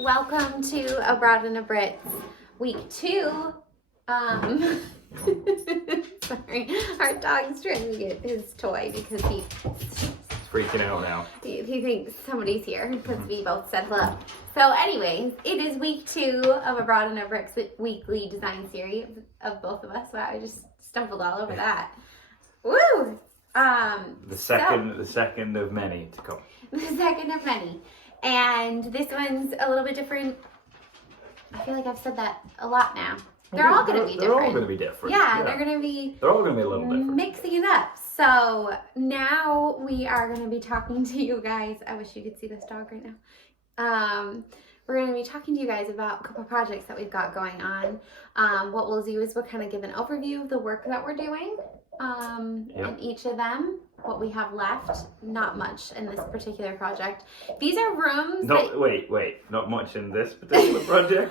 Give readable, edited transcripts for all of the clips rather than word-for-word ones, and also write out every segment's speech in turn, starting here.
welcome to Abroad in a Brits week 2. Sorry, our dog's trying to get his toy because he's freaking out now. He thinks somebody's here because we both said hello. So anyways, it is week 2 of Abroad in a Brits weekly design series of both of us. Wow, I just stumbled all over that. Woo! The second of many to come. The second of many. And this one's a little bit different. I feel like I've said that a lot now. They're all going to be different. They're all going to be different. Yeah, they're going to be... They're all going to be a little different. Mixing it up. So now we are going to be talking to you guys. I wish you could see this dog right now. We're going to be talking to you guys about a couple projects that we've got going on. What we'll do is we'll kind of give an overview of the work that we're doing. And each of them, what we have left, not much in this particular project. These are rooms wait, not much in this particular project?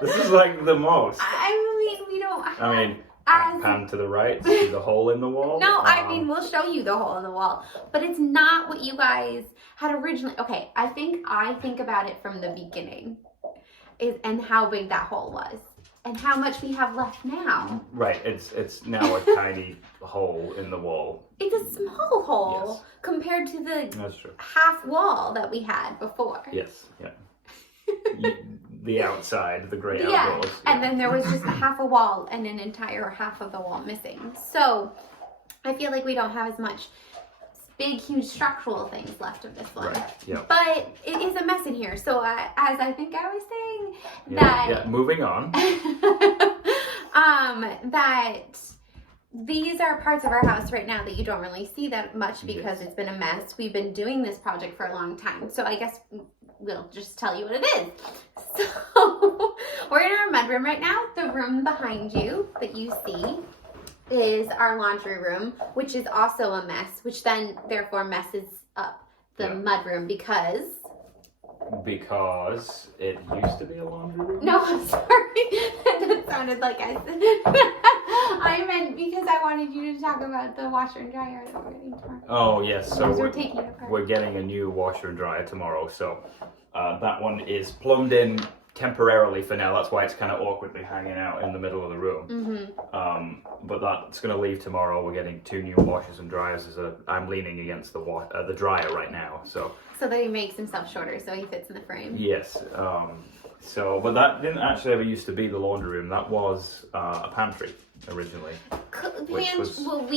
This is like the most. I mean, we don't have... pan to the right, see the hole in the wall? No, I mean, we'll show you the hole in the wall. But it's not what you guys had originally... Okay, I think about it from the beginning. And how big that hole was. And how much we have left now. Right, it's now a tiny hole in the wall. It's a small hole compared to the half wall that we had before. Yes, yeah. The outside, the grey outdoors. Yeah, and then there was just half a wall and an entire half of the wall missing. So I feel like we don't have as much big, huge structural things left of this one. Right, yeah. But it is a mess in here. So as I think I was saying, moving on. that these are parts of our house right now that you don't really see that much because it's been a mess. We've been doing this project for a long time. So I guess we'll just tell you what it is. So we're in our mudroom right now. The room behind you that you see is our laundry room, which is also a mess, which then therefore messes up the mudroom because it used to be a laundry room? No, I'm sorry. That sounded like I said. I meant because I wanted you to talk about the washer and dryer that we're getting tomorrow. Oh, yes. So we're getting a new washer and dryer tomorrow. So that one is plumbed in temporarily for now. That's why it's kind of awkwardly hanging out in the middle of the room. But that's going to leave tomorrow. We're getting 2 new washers and dryers. I'm leaning against the dryer right now. So that he makes himself shorter so he fits in the frame. Yes. But that didn't actually ever used to be the laundry room. That was a pantry originally. We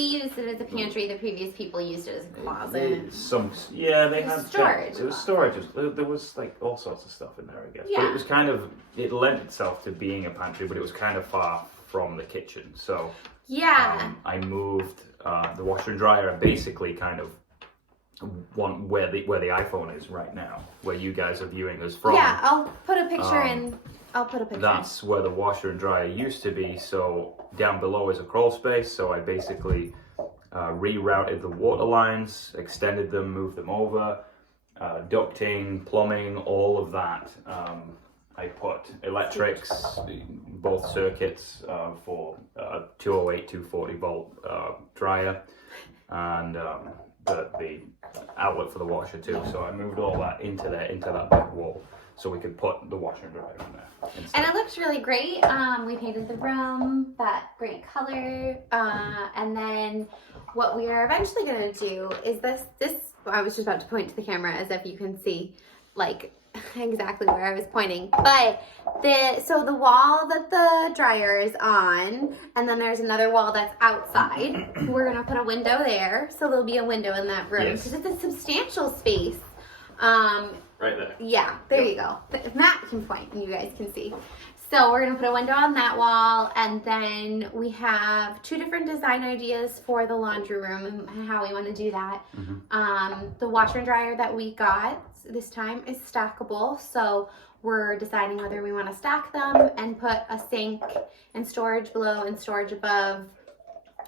used it as a pantry. The previous people used it as a closet. They had storage. It was storage. There was like all sorts of stuff in there, I guess. Yeah. But it was it lent itself to being a pantry, but it was kind of far from the kitchen. So I moved the washer and dryer basically kind of where the iPhone is right now, where you guys are viewing us from. Yeah, I'll put a picture in. That's where the washer and dryer used to be. So down below is a crawl space. So I basically rerouted the water lines, extended them, moved them over, ducting, plumbing, all of that. I put electrics, both circuits for 208, 240 volt dryer, and the outlet for the washer too. So I moved all that into that big wall so we could put the washer and dryer in there. And it looks really great. We painted the room that great color. And then what we are eventually going to do is this, I was just about to point to the camera as if you can see like exactly where I was pointing. But the wall that the dryer is on, and then there's another wall that's outside. We're gonna put a window there, so there'll be a window in that room because it's a substantial space. Right there. Yeah, there you go. Matt can point and you guys can see. So we're gonna put a window on that wall, and then we have 2 different design ideas for the laundry room and how we want to do that. The washer and dryer that we got this time is stackable, so we're deciding whether we want to stack them and put a sink and storage below and storage above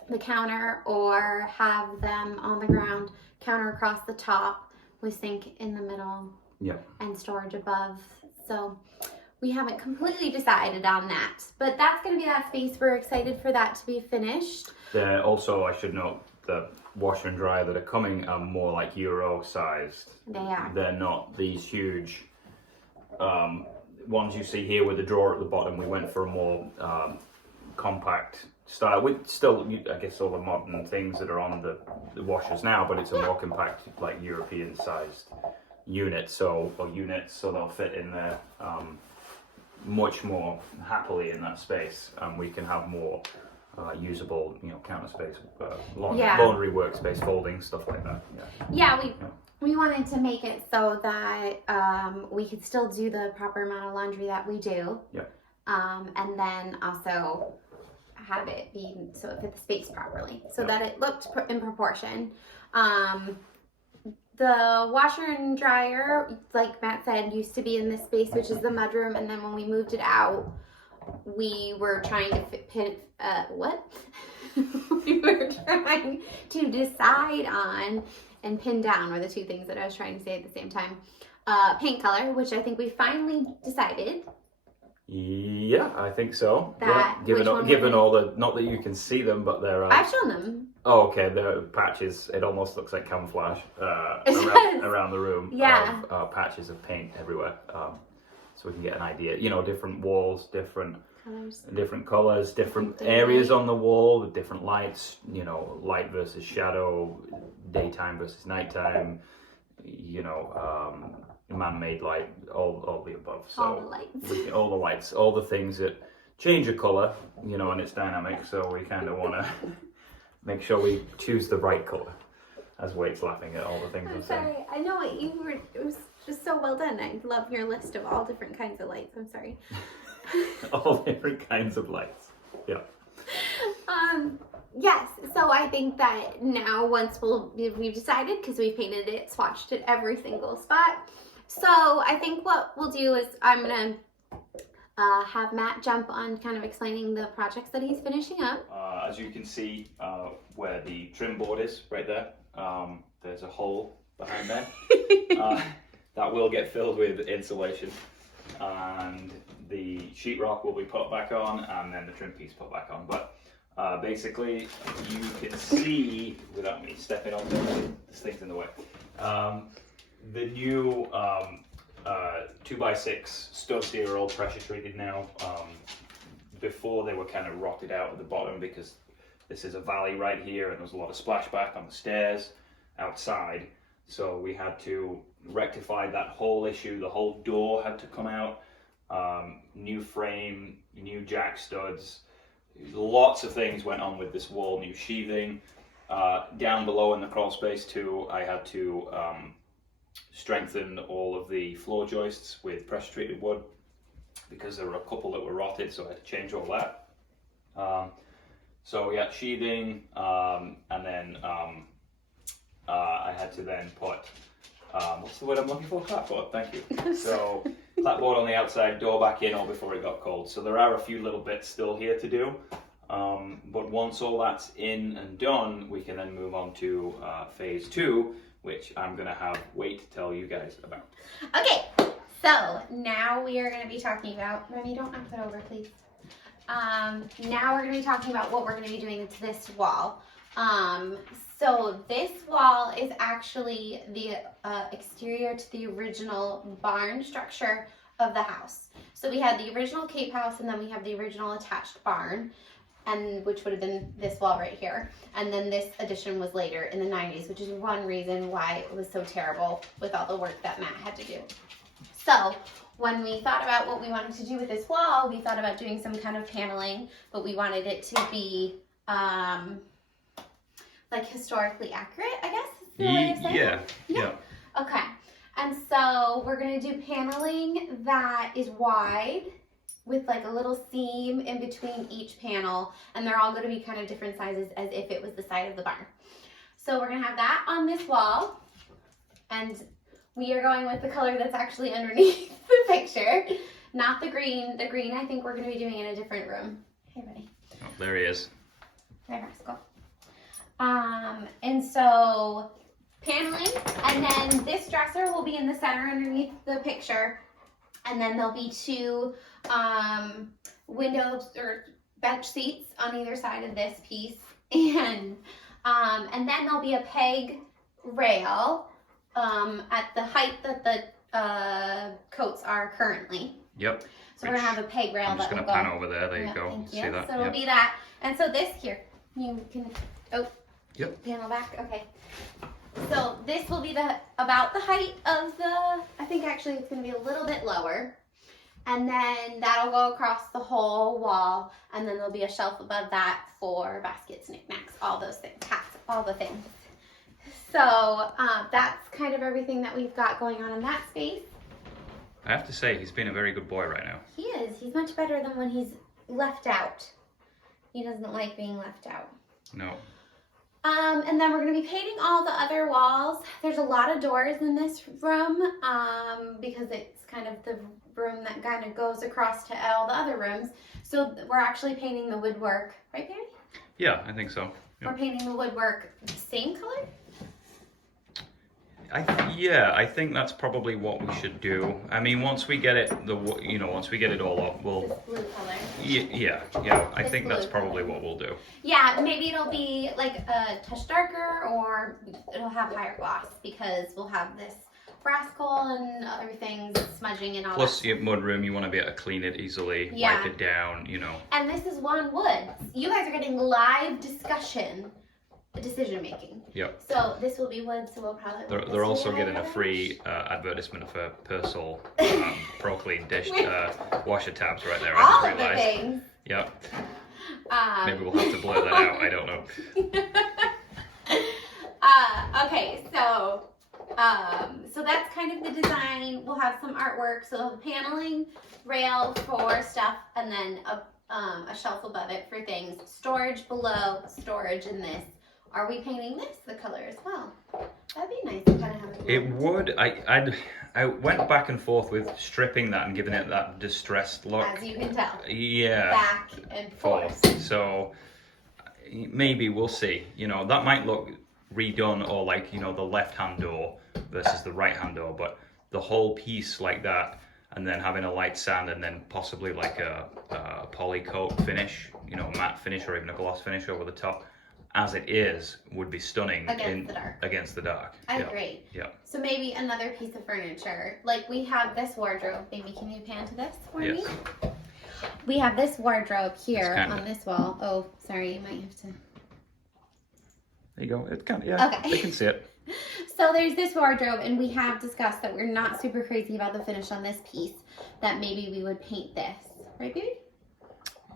the counter, or have them on the ground, counter across the top with sink in the middle and storage above. So we haven't completely decided on that, but that's going to be that space. We're excited for that to be finished. Also, I should note, the washer and dryer that are coming are more like Euro sized. They are. They're not these huge ones you see here with the drawer at the bottom. We went for a more compact style. With still, I guess, all the modern things that are on the washers now, but it's a more compact, like European sized units, so they'll fit in there much more happily in that space, and we can have more usable, counter space, laundry workspace, folding, stuff like that. We wanted to make it so that we could still do the proper amount of laundry that we do. And then also have it be so it fit the space properly, so that it looked in proportion. The washer and dryer, like Matt said, used to be in this space, which is the mudroom, and then when we moved it out, we were trying to we were trying to decide on and pin down were the two things that I was trying to say at the same time. Paint color, which I think we finally decided. Yeah, I think so. That given all the, not that you can see them, but they're. I've shown them. Oh, okay. The patches. It almost looks like camouflage around the room. Yeah. Of, patches of paint everywhere, so we can get an idea. Different walls, different colors, different areas on the wall with different lights. Light versus shadow, daytime versus nighttime. Man-made light, all the above. So all the lights, all the things that change a color, and it's dynamic. So we kind of want to make sure we choose the right color. As Wade's laughing at all the things I'm saying. Sorry, I know what you were. It was just so well done. I love your list of all different kinds of lights. I'm sorry. All different kinds of lights. Yeah. Yes, so I think that now once we've decided, because we painted it, swatched it every single spot. So I think what we'll do is I'm going to have Matt jump on kind of explaining the projects that he's finishing up. As you can see where the trim board is, right there, there's a hole behind there. That will get filled with insulation. And the sheetrock will be put back on, and then the trim piece put back on. But basically, you can see, without me stepping on this thing's in the way, the new 2x6 studs here are all pressure treated now. Before they were kind of rotted out at the bottom because this is a valley right here and there's a lot of splashback on the stairs outside. So we had to rectify that whole issue. The whole door had to come out. New frame, new jack studs. Lots of things went on with this wall, new sheathing. Down below in the crawl space too, I had to strengthen all of the floor joists with pressure treated wood because there were a couple that were rotted, so I had to change all that. So we had sheathing, and then I had to then put, what's the word I'm looking for? Clapboard, thank you. So clapboard on the outside, door back in all before it got cold. So there are a few little bits still here to do. But once all that's in and done, we can then move on to phase 2, which I'm going to have Wade tell you guys about. Okay, so now we are going to be talking about, Remy, don't knock that over, please. Now we're going to be talking about what we're going to be doing to this wall. So this wall is actually the exterior to the original barn structure of the house. So we had the original Cape House, and then we have the original attached barn, and which would have been this wall right here. And then this addition was later in the 90s, which is one reason why it was so terrible with all the work that Matt had to do. So when we thought about what we wanted to do with this wall, we thought about doing some kind of paneling, but we wanted it to be like historically accurate, I guess is the way to say it. Yeah. Okay. And so we're going to do paneling that is wide with like a little seam in between each panel, and they're all going to be kind of different sizes as if it was the side of the barn. So we're going to have that on this wall, and we are going with the color that's actually underneath the picture, not the green. The green I think we're going to be doing in a different room. Hey, buddy. Oh, there he is. Hi, Rascal. And so paneling, and then this dresser will be in the center underneath the picture, and then there'll be 2 windows or bench seats on either side of this piece, and then there'll be a peg rail at the height that the coats are currently. Yep. So we're gonna have a peg rail. I'm just gonna pan over there. There you go. Thank See you. that? So it'll be that. And so this here, you can. Oh. Yep. Panel back. Okay. So this will be about the height of the. I think actually it's gonna be a little bit lower, and then that'll go across the whole wall, and then there'll be a shelf above that for baskets, knickknacks, all those things, hats, all the things. So that's kind of everything that we've got going on in that space. I have to say, he's being a very good boy right now. He is. He's much better than when he's left out. He doesn't like being left out. No. And then we're going to be painting all the other walls. There's a lot of doors in this room because it's kind of the room that kind of goes across to all the other rooms. So we're actually painting the woodwork. Right, Barry? Yeah, I think so. Yep. We're painting the woodwork the same color? I think that's probably what we should do. I mean, once we get it, once we get it all up, we'll. This blue color. Yeah. I think that's probably what we'll do. Yeah, maybe it'll be like a touch darker, or it'll have higher gloss because we'll have this brass coal and other things smudging and all Plus, that. your mudroom, you want to be able to clean it easily, wipe it down, And this is one wood. You guys are getting live decision making. Yep. So this will be wood, so we'll probably. They're also getting a free advertisement for Persol ProClean dish washer tabs right there. All I of just the realized. things. Yep. Maybe we'll have to blur that out. I don't know. Okay, so that's kind of the design. We'll have some artwork, so the paneling, rail for stuff, and then a shelf above it for things. Storage below, storage in this. Are we painting this the color as well? That'd be nice to kind of have It would. I went back and forth with stripping that and giving it that distressed look. As you can tell. Yeah. Back and forth. So maybe we'll see. That might look redone, or like the left-hand door versus the right-hand door, but the whole piece like that, and then having a light sand, and then possibly like a poly coat finish, matte finish, or even a gloss finish over the top. As it is, would be stunning Against the dark. I agree. Yeah. So maybe another piece of furniture. Like we have this wardrobe. Baby, can you pan to this for me? We have this wardrobe here on this wall. Oh, sorry, you might have to. There you go. It can, okay. They can see it. So there's this wardrobe, and we have discussed that we're not super crazy about the finish on this piece, that maybe we would paint this. Right, baby?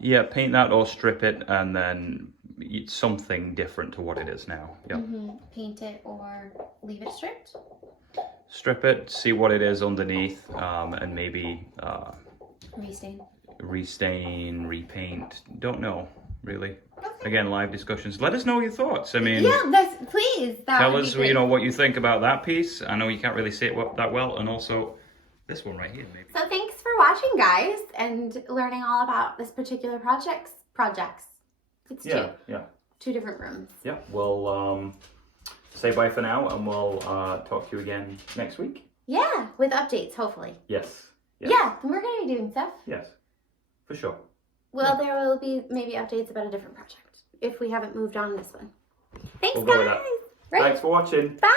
Yeah, paint that or strip it, and then something different to what it is now. Yep. Paint it or leave it stripped? Strip it, see what it is underneath, and maybe restain, repaint. Don't know, really. Okay. Again, live discussions. Let us know your thoughts. I mean, please. Tell us, what you think about that piece. I know you can't really see it that well, and also this one right here, maybe. So thanks for watching, guys, and learning all about this particular projects. It's two different rooms. Yeah, we'll say bye for now, and we'll talk to you again next week. Yeah, with updates, hopefully. Yes. Yeah, and we're going to be doing stuff. Yes, for sure. Well, there will be maybe updates about a different project if we haven't moved on this one. Thanks, We'll guys. go with that. Thanks for watching. Bye.